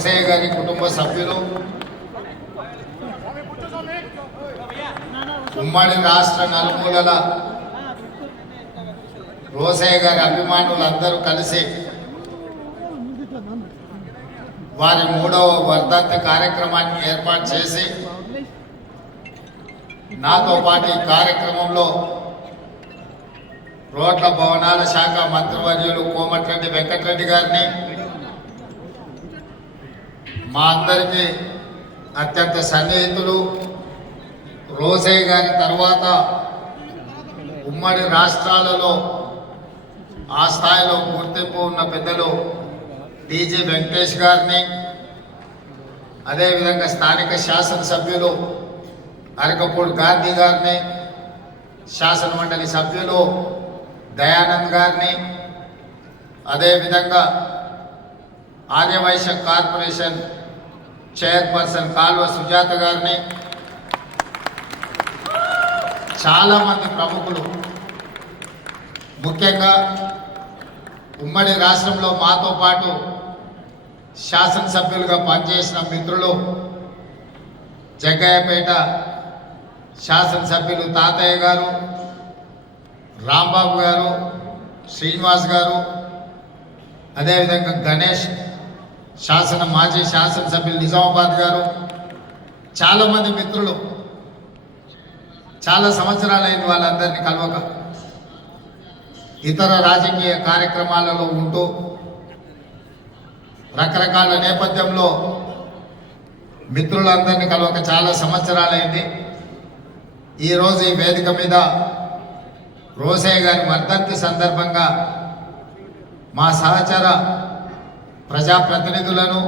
రోసయ్య గారి కుటుంబ సభ్యులు, ఉమ్మడి రాష్ట్ర నలుమూలల రోసయ్య గారి అభిమానులందరూ కలిసి వారి 3వ వర్ధంతి కార్యక్రమాన్ని ఏర్పాటు చేసి నాతో పాటు ఈ కార్యక్రమంలో రోడ్ల భవనాల శాఖ మంత్రివర్యులు కోమటిరెడ్డి వెంకటరెడ్డి గారిని, మా అందరికీ అత్యంత సన్నిహితులు, రోసయ్య గారి తర్వాత ఉమ్మడి రాష్ట్రాలలో ఆ స్థాయిలో గుర్తింపు ఉన్న పెద్దలు టీజీ వెంకటేష్ గారిని, అదేవిధంగా స్థానిక శాసనసభ్యులు అరకపూడి గాంధీ గారిని, శాసనమండలి సభ్యులు దయానంద్ గారిని, అదేవిధంగా ఆర్యవైశ్య కార్పొరేషన్ చైర్పర్సన్ కాల్వ సుజాత గారిని, చాలామంది ప్రముఖులు, ముఖ్యంగా ఉమ్మడి రాష్ట్రంలో మాతో పాటు శాసనసభ్యులుగా పనిచేసిన మిత్రులు, జగ్గయ్యపేట శాసనసభ్యులు తాతయ్య గారు, రాంబాబు గారు, శ్రీనివాస్ గారు, అదేవిధంగా గణేష్ మాజీ శాసనసభ్యులు నిజామాబాద్ గారు, చాలామంది మిత్రులు, చాలా సంవత్సరాలైంది వాళ్ళందరినీ కలవక, ఇతర రాజకీయ కార్యక్రమాలలో ఉంటూ రకరకాల నేపథ్యంలో మిత్రులందరినీ కలవక చాలా సంవత్సరాలైంది. ఈరోజు ఈ వేదిక మీద రోసయ్య గారి వర్ధంతి సందర్భంగా మా సహచర ప్రజాప్రతినిధులను,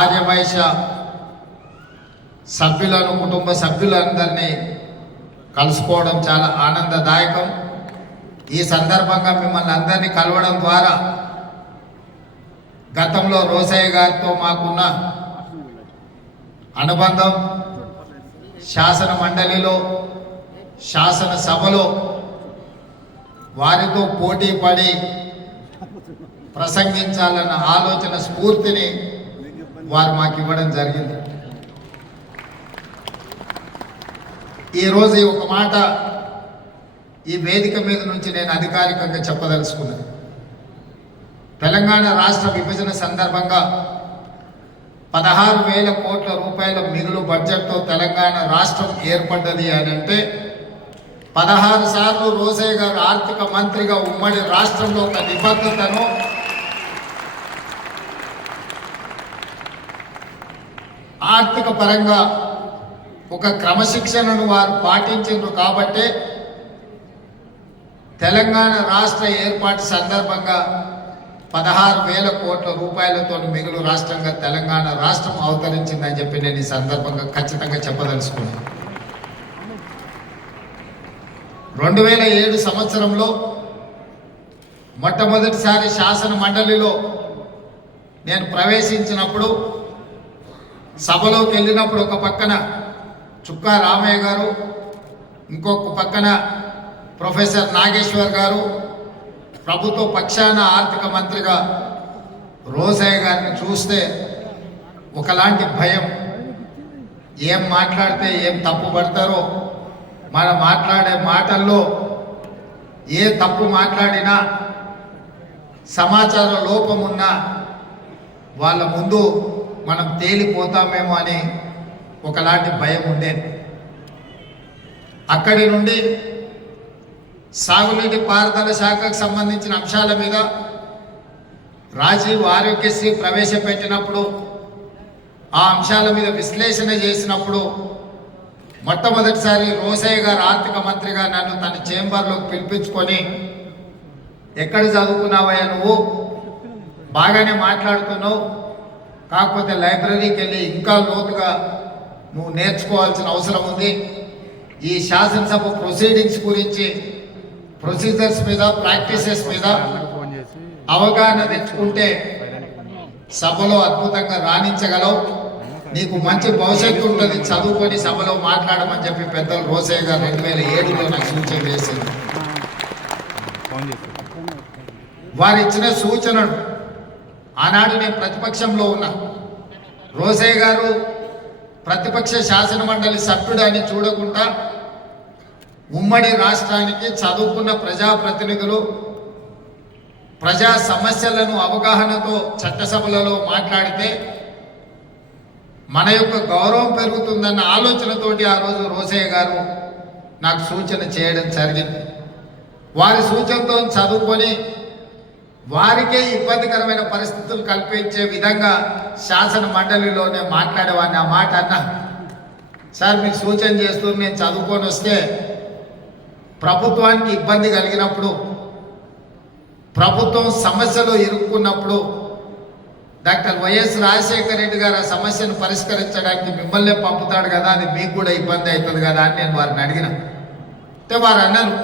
ఆర్యవైశ్య సభ్యులను, కుటుంబ సభ్యులందరినీ కలుసుకోవడం చాలా ఆనందదాయకం. ఈ సందర్భంగా మిమ్మల్ని అందరినీ కలవడం ద్వారా గతంలో రోసయ్య గారితో మాకున్న అనుబంధం, శాసన మండలిలో, శాసనసభలో వారితో పోటీ పడి ప్రసంగించాలన్న ఆలోచన స్ఫూర్తిని వారు మాకు ఇవ్వడం జరిగింది. ఈరోజు ఒక మాట ఈ వేదిక మీద నుంచి నేను అధికారికంగా చెప్పదలుచుకున్నాను. తెలంగాణ రాష్ట్ర విభజన సందర్భంగా 16,000 కోట్ల రూపాయల మిగులు బడ్జెట్తో తెలంగాణ రాష్ట్రం ఏర్పడ్డది అని అంటే 16 సార్లు రోసయ్య గారు ఆర్థిక మంత్రిగా ఉమ్మడి రాష్ట్రంలో ఒక నిబద్ధతను, ఆర్థిక పరంగా ఒక క్రమశిక్షణను వారు పాటించారు. కాబట్టి తెలంగాణ రాష్ట్ర ఏర్పాటు సందర్భంగా 16,000 కోట్ల రూపాయలతో మిగులు రాష్ట్రంగా తెలంగాణ రాష్ట్రం అవతరించిందని చెప్పి నేను ఈ సందర్భంగా ఖచ్చితంగా చెప్పదలుచుకున్నాను. 2007 సంవత్సరంలో మొట్టమొదటిసారి శాసన మండలిలో నేను ప్రవేశించినప్పుడు, సభలోకి వెళ్ళినప్పుడు ఒక పక్కన చుక్కా రామయ్య గారు, ఇంకొక పక్కన ప్రొఫెసర్ నాగేశ్వర్ గారు, ప్రభుత్వ పక్షాన ఆర్థిక మంత్రిగా రోసయ్య గారిని చూస్తే ఒకలాంటి భయం, ఏం మాట్లాడితే ఏం తప్పు పడతారో, మనం మాట్లాడే మాటల్లో ఏ తప్పు మాట్లాడినా, సమాచార లోపమున్నా వాళ్ళ ముందు మనం తేలిపోతామేమో అని ఒకలాంటి భయం ఉండేది. అక్కడి నుండి సాగునీటి పారుదల శాఖకు సంబంధించిన అంశాల మీద రాజీవ్ ఆరోగ్యశ్రీ ప్రవేశపెట్టినప్పుడు, ఆ అంశాల మీద విశ్లేషణ చేసినప్పుడు మొట్టమొదటిసారి రోసయ్య గారు ఆర్థిక మంత్రిగా నన్ను తన చేంబర్లోకి పిలిపించుకొని, ఎక్కడ చదువుకున్నావయ్యా నువ్వు, బాగానే మాట్లాడుతున్నావు, కాకపోతే లైబ్రరీకి వెళ్ళి ఇంకా లోతుగా నువ్వు నేర్చుకోవాల్సిన అవసరం ఉంది, ఈ శాసనసభ ప్రొసీడింగ్స్ గురించి, ప్రొసీజర్స్ మీద, ప్రాక్టీసెస్ మీద అవగాహన తెచ్చుకుంటే సభలో అద్భుతంగా రాణించగలవు, నీకు మంచి భవిష్యత్తు ఉంటుంది, చదువుకొని సభలో మాట్లాడమని చెప్పి పెద్దలు రోసయ్య గారు 2007లో నాకు సూచన చేసింది. వారు ఇచ్చిన సూచనను ఆనాడు నేను ప్రతిపక్షంలో ఉన్నా. రోసయ్య గారు ప్రతిపక్ష శాసన మండలి సభ్యుడు అని చూడకుండా ఉమ్మడి రాష్ట్రానికి చదువుకున్న ప్రజాప్రతినిధులు ప్రజా సమస్యలను అవగాహనతో చట్టసభలలో మాట్లాడితే మన యొక్క గౌరవం పెరుగుతుందన్న ఆలోచనతోటి ఆ రోజు రోసయ్య గారు నాకు సూచన చేయడం జరిగింది. వారి సూచనతో చదువుకొని వారికే ఇబ్బందికరమైన పరిస్థితులు కల్పించే విధంగా శాసన మండలిలోనే మాట్లాడేవాడిని. ఆ మాట అన్నా, సార్ మీకు సూచన చేస్తూ నేను చదువుకొని వస్తే ప్రభుత్వానికి ఇబ్బంది కలిగినప్పుడు, ప్రభుత్వం సమస్యలో ఇరుక్కున్నప్పుడు డాక్టర్ వైఎస్ రాజశేఖర రెడ్డి గారు ఆ సమస్యను పరిష్కరించడానికి మిమ్మల్నే పంపుతాడు కదా, అది మీకు కూడా ఇబ్బంది అవుతుంది కదా అని నేను వారిని అడిగిన. అంటే వారు అన్నారు,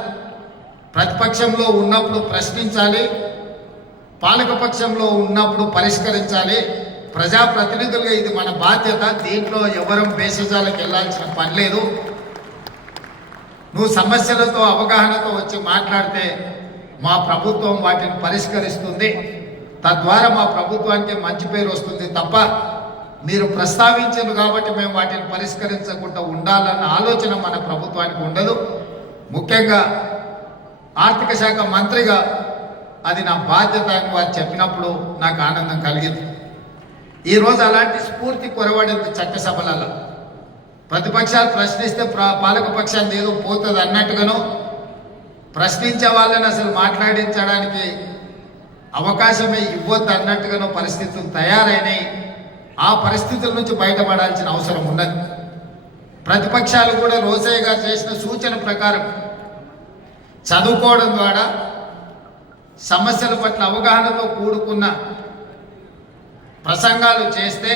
ప్రతిపక్షంలో ఉన్నప్పుడు ప్రశ్నించాలి, పాలకపక్షంలో ఉన్నప్పుడు పరిష్కరించాలి. ప్రజాప్రతినిధులుగా ఇది మన బాధ్యత. దీంట్లో ఎవరం భేషజాలకు వెళ్ళాల్సిన పని లేదు. నువ్వు సమస్యలతో అవగాహనతో వచ్చి మాట్లాడితే మా ప్రభుత్వం వాటిని పరిష్కరిస్తుంది, తద్వారా మా ప్రభుత్వానికి మంచి పేరు వస్తుంది తప్ప మీరు ప్రస్తావించారు కాబట్టి మేము వాటిని పరిష్కరించకుండా ఉండాలన్న ఆలోచన మన ప్రభుత్వానికి ఉండదు. ముఖ్యంగా ఆర్థిక శాఖ మంత్రిగా అది నా బాధ్యత అని వారు చెప్పినప్పుడు నాకు ఆనందం కలిగింది. ఈరోజు అలాంటి స్ఫూర్తి కొరవడింది చట్టసభలలో. ప్రతిపక్షాలు ప్రశ్నిస్తే పాలకపక్షాన్ని ఏదో పోతుంది అన్నట్టుగానో, ప్రశ్నించే వాళ్ళని అసలు మాట్లాడించడానికి అవకాశమే ఇవ్వద్దు అన్నట్టుగానో పరిస్థితులు తయారైనాయి. ఆ పరిస్థితుల నుంచి బయటపడాల్సిన అవసరం ఉన్నది. ప్రతిపక్షాలు కూడా రోసయ్య గారు చేసిన సూచన ప్రకారం చదువుకోవడం ద్వారా సమస్యల పట్ల అవగాహనతో కూడుకున్న ప్రసంగాలు చేస్తే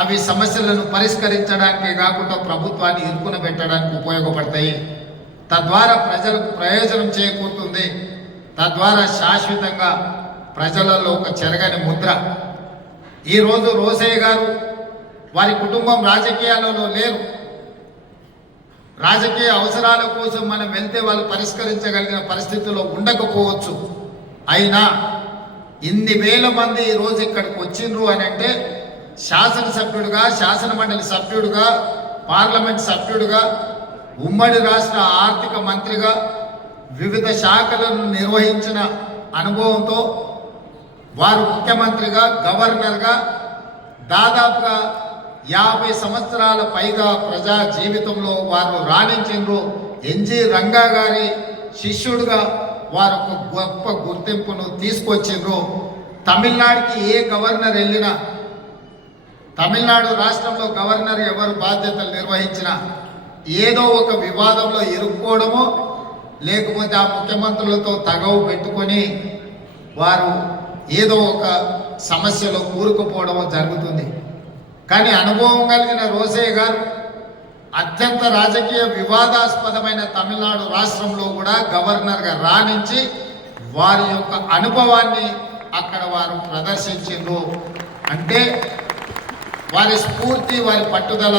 అవి సమస్యలను పరిష్కరించడానికే కాకుండా ప్రభుత్వాన్ని ఇరుకున పెట్టడానికి ఉపయోగపడతాయి. తద్వారా ప్రజలకు ప్రయోజనం చేకూరుతుంది. తద్వారా శాశ్వతంగా ప్రజలలో ఒక చెరగని ముద్ర. ఈరోజు రోసయ్య గారు వారి కుటుంబం రాజకీయాలలో లేరు. రాజకీయ అవసరాల కోసం మనం వెళ్తే వాళ్ళు పరిష్కరించగలిగిన పరిస్థితుల్లో ఉండకపోవచ్చు. అయినా ఇన్ని వేల మంది ఈరోజు ఇక్కడికి వచ్చిండ్రు అని అంటే శాసనసభ్యుడిగా, శాసన మండలి సభ్యుడిగా, పార్లమెంట్ సభ్యుడిగా, ఉమ్మడి రాష్ట్ర ఆర్థిక మంత్రిగా వివిధ శాఖలను నిర్వహించిన అనుభవంతో వారు ముఖ్యమంత్రిగా, గవర్నర్గా దాదాపుగా 50 సంవత్సరాల పైగా ప్రజా జీవితంలో వారు రాణించిండ్రు. ఎన్జి రంగా గారి శిష్యుడుగా వారు ఒక గొప్ప గుర్తింపును తీసుకొచ్చిండ్రు. తమిళనాడుకి ఏ గవర్నర్ వెళ్ళినా, తమిళనాడు రాష్ట్రంలో గవర్నర్ ఎవరు బాధ్యతలు నిర్వహించినా ఏదో ఒక వివాదంలో ఇరుక్కోవడమో లేకపోతే ఆ ముఖ్యమంత్రులతో తగవు పెట్టుకొని వారు ఏదో ఒక సమస్యలో కూరుకుపోవడమో జరుగుతుంది. కానీ అనుభవం కలిగిన రోసయ్య గారు అత్యంత రాజకీయ వివాదాస్పదమైన తమిళనాడు రాష్ట్రంలో కూడా గవర్నర్గా రాణించి వారి యొక్క అనుభవాన్ని అక్కడ వారు ప్రదర్శించారు. అంటే వారి స్ఫూర్తి, వారి పట్టుదల,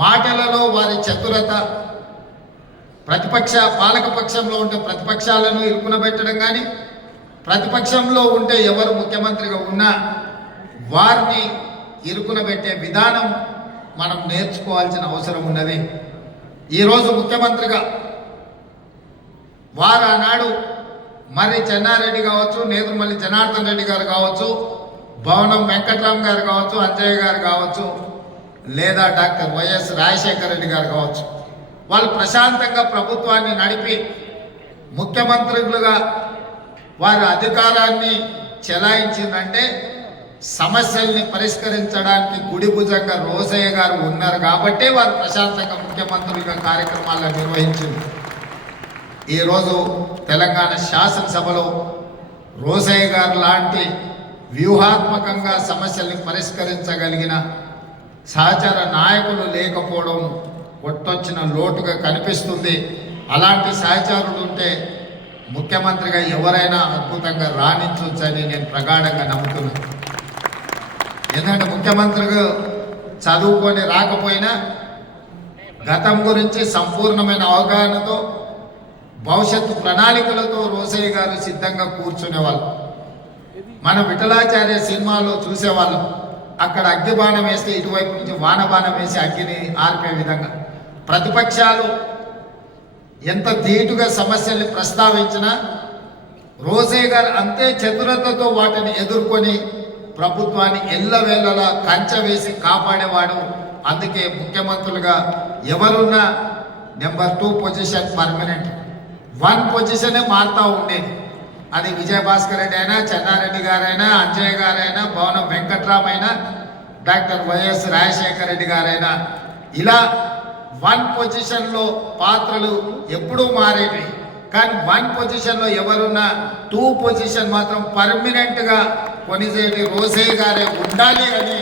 మాటలలో వారి చతురత, పాలకపక్షంలో ఉంటే ప్రతిపక్షాలను ఇరుకునబెట్టడం కానీ, ప్రతిపక్షంలో ఉంటే ఎవరు ముఖ్యమంత్రిగా ఉన్నా వారిని ఇరుకునబెట్టే విధానం మనం నేర్చుకోవాల్సిన అవసరం ఉన్నది. ఈరోజు ముఖ్యమంత్రిగా వారు ఆనాడు మర్రి చెన్నారెడ్డి కావచ్చు, నేదురుమల్లి జనార్దన్ రెడ్డి గారు కావచ్చు, భవనం వెంకట్రామ్ గారు కావచ్చు, అంజయ్య గారు కావచ్చు, లేదా డాక్టర్ వైఎస్ రాజశేఖర రెడ్డి గారు కావచ్చు, వాళ్ళు ప్రశాంతంగా ప్రభుత్వాన్ని నడిపి ముఖ్యమంత్రులుగా వారి అధికారాన్ని చెలాయించిందంటే సమస్యల్ని పరిష్కరించడానికి గుడిభుజంగా రోసయ్య గారు ఉన్నారు కాబట్టే వారు ప్రశాంతంగా ముఖ్యమంత్రులుగా కార్యక్రమాలను నిర్వహించారు. ఈరోజు తెలంగాణ శాసనసభలో రోసయ్య గారు లాంటి వ్యూహాత్మకంగా సమస్యల్ని పరిష్కరించగలిగిన సహచర నాయకులు లేకపోవడం కొట్టొచ్చిన లోటుగా కనిపిస్తుంది. అలాంటి సహచరుడు ఉంటే ముఖ్యమంత్రిగా ఎవరైనా అద్భుతంగా రాణించవచ్చని నేను ప్రగాఢంగా నమ్ముతున్నాను. ఎందుకంటే ముఖ్యమంత్రిగా చదువుకొని రాకపోయినా గతం గురించి సంపూర్ణమైన అవగాహనతో, భవిష్యత్తు ప్రణాళికలతో రోసయ్య గారు సిద్ధంగా కూర్చునేవాళ్ళు. మన విఠలాచార్య సినిమాలో చూసేవాళ్ళం. అక్కడ అగ్ని బాణం వేస్తే ఇటువైపు నుంచి వాన బాణం వేసి అగ్గిని ఆర్పే విధంగా ప్రతిపక్షాలు ఎంత ధీటుగా సమస్యల్ని ప్రస్తావించినా రోజే గారు అంతే చతురతతో వాటిని ఎదుర్కొని ప్రభుత్వాన్ని ఎల్లవేళలా కంచె వేసి కాపాడేవాడు. అందుకే ముఖ్యమంత్రులుగా ఎవరున్నా నెంబర్ 2 పొజిషన్ పర్మనెంట్, 1 పొజిషనే మారుతూ ఉండేది. అది విజయభాస్కర్ రెడ్డి అయినా, చెన్నారెడ్డి గారైనా, అంజయ్య గారైనా, భవనం వెంకట్రామైనా, డాక్టర్ వైఎస్ రాజశేఖర రెడ్డి గారైనా, ఇలా 1 పొజిషన్లో పాత్రలు ఎప్పుడూ మారేవి. కానీ 1 పొజిషన్లో ఎవరున్నా 2 పొజిషన్ మాత్రం పర్మనెంట్గా కొనిసేటి రోజయ్య గారే ఉండాలి అని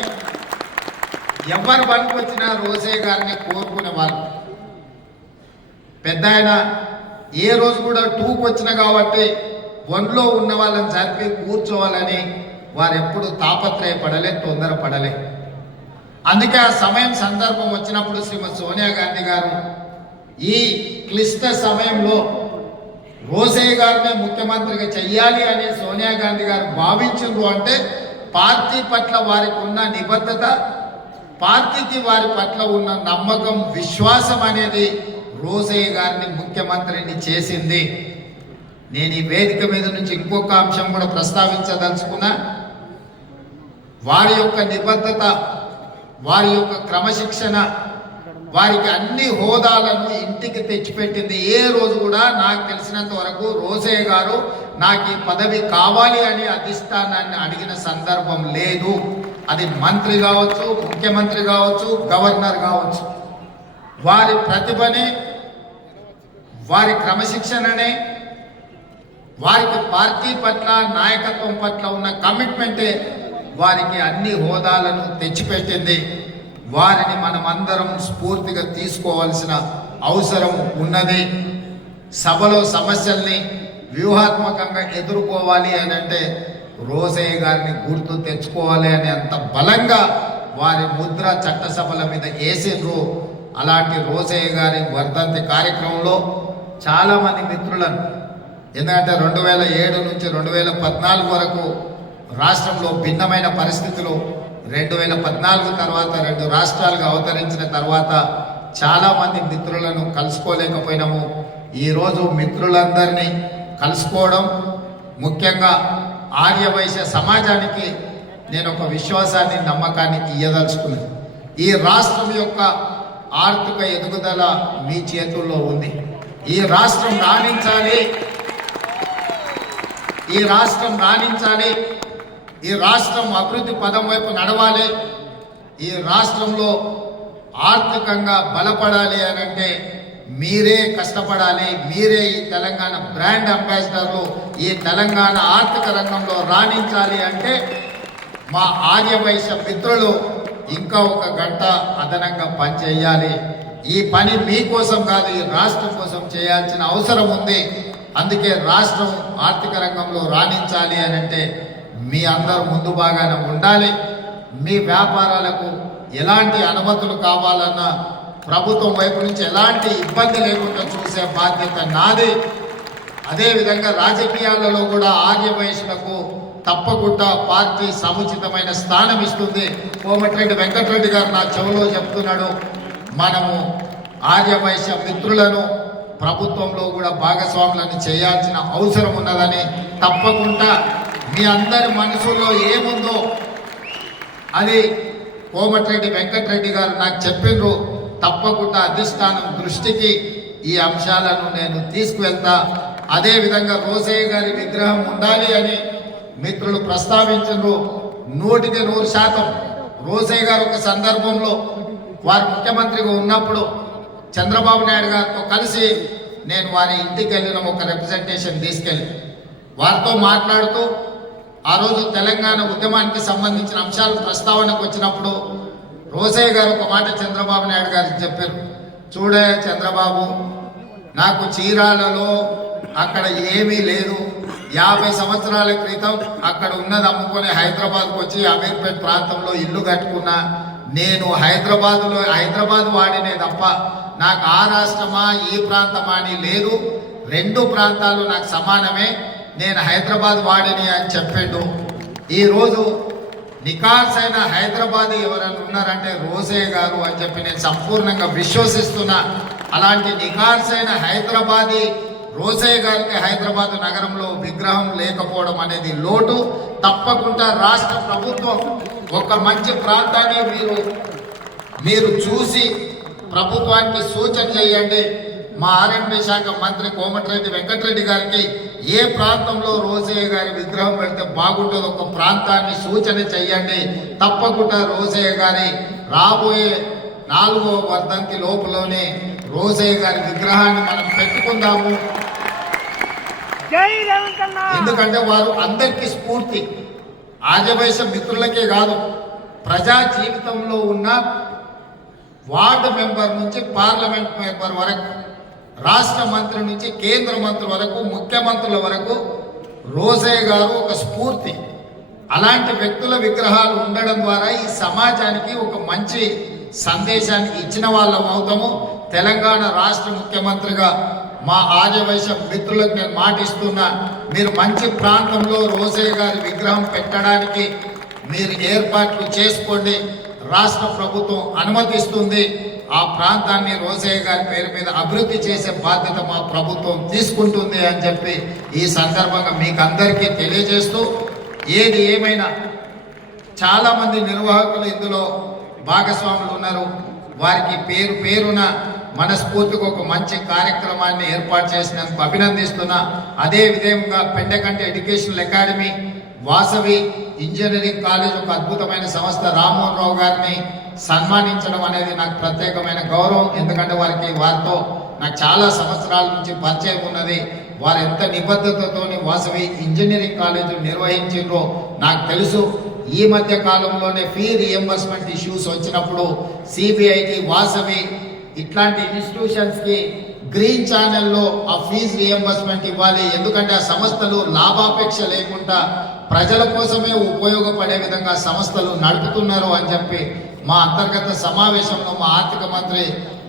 ఎవరు 1కి వచ్చినా రోజయ్య గారిని కోరుకునేవాళ్ళు. పెద్ద ఆయన ఏ రోజు కూడా 2కి వచ్చిన కాబట్టి 1లో ఉన్న వాళ్ళని జరిపి కూర్చోవాలని వారు ఎప్పుడు తాపత్రయపడలే, తొందరపడలే. అందుకే ఆ సమయం సందర్భం వచ్చినప్పుడు శ్రీమతి సోనియా గాంధీ గారు ఈ క్లిష్ట సమయంలో రోజయ్య గారిని ముఖ్యమంత్రిగా చెయ్యాలి అని సోనియా గాంధీ గారు భావించారు. అంటే పార్టీ పట్ల వారికి ఉన్న నిబద్ధత, పార్టీకి వారి పట్ల ఉన్న నమ్మకం, విశ్వాసం అనేది రోజయ్య గారిని ముఖ్యమంత్రిని చేసింది. నేను ఈ వేదిక మీద నుంచి ఇంకొక అంశం కూడా ప్రస్తావించదలుచుకున్నా. వారి యొక్క నిబద్ధత, వారి యొక్క క్రమశిక్షణ, వారికి అన్ని హోదాలను ఇంటికి తెచ్చిపెట్టింది. ఏ రోజు కూడా నాకు తెలిసినంత వరకు రోజయ్య గారు నాకు ఈ పదవి కావాలి అని అధిష్టానాన్ని అడిగిన సందర్భం లేదు. అది మంత్రి కావచ్చు, ముఖ్యమంత్రి కావచ్చు, గవర్నర్ కావచ్చు. వారి ప్రతిభని, వారి క్రమశిక్షణనే, వారికి పార్టీ పట్ల, నాయకత్వం పట్ల ఉన్న కమిట్మెంటే వారికి అన్ని హోదాలను తెచ్చిపెట్టింది. వారిని మనమందరం స్ఫూర్తిగా తీసుకోవాల్సిన అవసరం ఉన్నది. సభలో సమస్యల్ని వ్యూహాత్మకంగా ఎదుర్కోవాలి అని అంటే రోజయ్య గారిని గుర్తు తెచ్చుకోవాలి అని అంత బలంగా వారి ముద్ర చట్టసభల మీద వేసిండ్రు. అలాంటి రోజయ్య గారి వర్ధంతి కార్యక్రమంలో చాలామంది మిత్రులను, ఎందుకంటే 2007 నుంచి 2014 వరకు రాష్ట్రంలో భిన్నమైన పరిస్థితులు, 2014 తర్వాత 2 రాష్ట్రాలుగా అవతరించిన తర్వాత చాలామంది మిత్రులను కలుసుకోలేకపోయినాము. ఈరోజు మిత్రులందరినీ కలుసుకోవడం, ముఖ్యంగా ఆర్యవైశ్య సమాజానికి నేను ఒక విశ్వాసాన్ని, నమ్మకాన్ని ఇయ్యదలుచుకున్నాను. ఈ రాష్ట్రం యొక్క ఆర్థిక ఎదుగుదల మీ చేతుల్లో ఉంది. ఈ రాష్ట్రం రాణించాలి, ఈ రాష్ట్రం రాణించాలి, ఈ రాష్ట్రం అభివృద్ధి పదం వైపు నడవాలి, ఈ రాష్ట్రంలో ఆర్థికంగా బలపడాలి అని అంటే మీరే కష్టపడాలి. మీరే ఈ తెలంగాణ బ్రాండ్ అంబాసిడర్లు, ఈ తెలంగాణ ఆర్థిక రంగంలో రాణించాలి అంటే మా ఆర్యవైశ్య మిత్రులు ఇంకా 1 గంట అదనంగా పనిచేయాలి. ఈ పని మీకోసం కాదు, ఈ రాష్ట్రం కోసం చేయాల్సిన అవసరం ఉంది. అందుకే రాష్ట్రం ఆర్థిక రంగంలో రాణించాలి అని అంటే మీ అందరూ ముందు బాగానే ఉండాలి. మీ వ్యాపారాలకు ఎలాంటి అనుమతులు కావాలన్నా ప్రభుత్వం వైపు నుంచి ఎలాంటి ఇబ్బంది లేకుండా చూసే బాధ్యత నాది. అదేవిధంగా రాజకీయాలలో కూడా ఆర్యవైశ్యులకు తప్పకుండా పార్టీ సముచితమైన స్థానం ఇస్తుంది. కోమటిరెడ్డి వెంకటరెడ్డి గారు నా చెవిలో చెప్తున్నాడు, మనము ఆర్యవైశ్య మిత్రులను ప్రభుత్వంలో కూడా భాగస్వాములను చేయాల్సిన అవసరం ఉన్నదని, తప్పకుండా మీ అందరి మనసులో ఏముందో అది కోమటిరెడ్డి వెంకటరెడ్డి గారు నాకు చెప్పిండ్రు. తప్పకుండా అధిష్టానం దృష్టికి ఈ అంశాలను నేను తీసుకువెళ్తా. అదేవిధంగా రోజయ్య గారి విగ్రహం ఉండాలి అని మిత్రులు ప్రస్తావించారు. 100% రోజయ్య గారు ఒక సందర్భంలో వారు ముఖ్యమంత్రిగా ఉన్నప్పుడు చంద్రబాబు నాయుడు గారితో కలిసి నేను వారి ఇంటికి వెళ్ళిన ఒక రిప్రజెంటేషన్ తీసుకెళ్ళి వారితో మాట్లాడుతూ ఆ రోజు తెలంగాణ ఉద్యమానికి సంబంధించిన అంశాలు ప్రస్తావనకు వచ్చినప్పుడు రోజయ్య గారు ఒక మాట చంద్రబాబు నాయుడు గారికి చెప్పారు, చూడే చంద్రబాబు, నాకు చీరాలలో అక్కడ ఏమీ లేదు, 50 సంవత్సరాల క్రితం అక్కడ ఉన్నది అమ్ముకొని హైదరాబాద్కు వచ్చి అమీర్పేట్ ప్రాంతంలో ఇల్లు కట్టుకున్నా. నేను హైదరాబాద్ వాడినే తప్ప నాకు ఆ రాష్ట్రమా ఈ ప్రాంతమా అని లేదు, 2 ప్రాంతాలు నాకు సమానమే, నేను హైదరాబాద్ వాడిని అని చెప్పిండు. ఈరోజు నికార్సైన హైదరాబాదీ ఎవరైనా ఉన్నారంటే రోసయ్య గారు అని చెప్పి నేను సంపూర్ణంగా విశ్వసిస్తున్నా. అలాంటి నికార్సైన హైదరాబాదీ రోసయ్య గారికి హైదరాబాద్ నగరంలో విగ్రహం లేకపోవడం అనేది లోటు. తప్పకుండా రాష్ట్ర ప్రభుత్వం ఒక మంచి ప్రాంతాన్ని మీరు చూసి ప్రభుత్వానికి సూచన చేయండి. మా ఆర్ఎండ్బి శాఖ మంత్రి కోమటిరెడ్డి వెంకటరెడ్డి గారికి ఏ ప్రాంతంలో రోసయ్య గారి విగ్రహం పెడితే బాగుంటుందో ఒక ప్రాంతాన్ని సూచన చేయండి. తప్పకుండా రోసయ్య గారి రాబోయే 4వ వర్ధంతి లోపులోనే రోసయ్య గారి విగ్రహాన్ని మనం పెట్టుకుందాము. ఎందుకంటే వారు అందరికీ స్ఫూర్తి. ఆర్యవైశ్య మిత్రులకే కాదు, ప్రజా జీవితంలో ఉన్న వార్డు మెంబర్ నుంచి పార్లమెంట్ మెంబర్ వరకు, రాష్ట్ర మంత్రి నుంచి కేంద్ర మంత్రి వరకు, ముఖ్యమంత్రుల వరకు రోసయ్య గారు ఒక స్ఫూర్తి. అలాంటి వ్యక్తుల విగ్రహాలు ఉండడం ద్వారా ఈ సమాజానికి ఒక మంచి సందేశాన్ని ఇచ్చిన వాళ్ళం అవుతాము. తెలంగాణ రాష్ట్ర ముఖ్యమంత్రిగా మా ఆర్యవైశ్య మిత్రులకు నేను మాటిస్తున్నా, మీరు మంచి ప్రాంతంలో రోసయ్య గారి విగ్రహం పెట్టడానికి మీరు ఏర్పాట్లు చేసుకోండి. రాష్ట్ర ప్రభుత్వం అనుమతిస్తుంది. ఆ ప్రాంతాన్ని రోసయ్య గారి పేరు మీద అభివృద్ధి చేసే బాధ్యత మా ప్రభుత్వం తీసుకుంటుంది అని చెప్పి ఈ సందర్భంగా మీకు అందరికీ తెలియజేస్తూ, ఏది ఏమైనా చాలా మంది నిర్వాహకులు ఇందులో భాగస్వాములు ఉన్నారు. వారికి పేరు పేరున మనస్ఫూర్తిగా ఒక మంచి కార్యక్రమాన్ని ఏర్పాటు చేసినందుకు అభినందిస్తున్నా. అదే విధంగా Pendakanti educational academy, Vasavi engineering college ఒక అద్భుతమైన సంస్థ, రామ్మోహన్ రావు గారిని సన్మానించడం అనేది నాకు ప్రత్యేకమైన గౌరవం. ఎందుకంటే వారితో నాకు చాలా సంవత్సరాల నుంచి పరిచయం ఉన్నది. వారు ఎంత నిబద్ధతతోని వాసవి ఇంజనీరింగ్ కాలేజ్ నిర్వహించిండ్రో నాకు తెలుసు. ఈ మధ్య కాలంలోనే ఫీ రియంబర్స్మెంట్ ఇష్యూస్ వచ్చినప్పుడు సిబిఐటి, వాసవి ఇట్లాంటి ఇన్స్టిట్యూషన్స్కి గ్రీన్ ఛానల్లో ఆ ఫీజు రియంబర్స్మెంట్ ఇవ్వాలి. ఎందుకంటే ఆ సంస్థలు లాభాపేక్ష లేకుండా ప్రజల కోసమే ఉపయోగపడే విధంగా సంస్థలు నడుపుతున్నారు అని చెప్పి మా అంతర్గత సమావేశంలో మా ఆర్థిక మంత్రి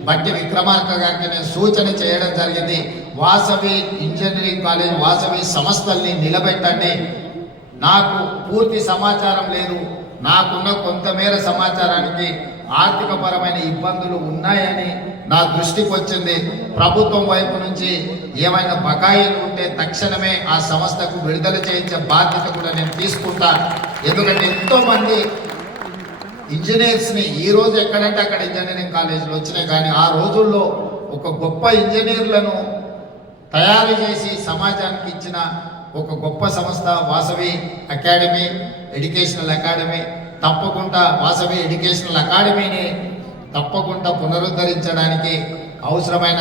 బట్టి విక్రమార్క గారికి నేను సూచన చేయడం జరిగింది. వాసవి ఇంజనీరింగ్ కాలేజ్, వాసవి సంస్థల్ని నిలబెట్టండి. నాకు పూర్తి సమాచారం లేదు, నాకున్న కొంతమేర సమాచారానికి ఆర్థిక పరమైన ఇబ్బందులు ఉన్నాయని నా దృష్టికి వచ్చింది. ప్రభుత్వం వైపు నుంచి ఏమైనా బకాయిలు ఉంటే తక్షణమే ఆ సంస్థకు విడుదల చేయించే బాధ్యత కూడా నేను తీసుకుంటాను. ఎందుకంటే ఎంతోమంది ఇంజనీర్స్ని ఈరోజు ఎక్కడంటే అక్కడ ఇంజనీరింగ్ కాలేజీలు వచ్చినాయి, కానీ ఆ రోజుల్లో ఒక గొప్ప ఇంజనీర్లను తయారు చేసి సమాజానికి ఇచ్చిన ఒక గొప్ప సంస్థ వాసవి అకాడమీ, ఎడ్యుకేషనల్ అకాడమీ. తప్పకుండా వాసవి ఎడ్యుకేషనల్ అకాడమీని తప్పకుండా పునరుద్ధరించడానికి అవసరమైన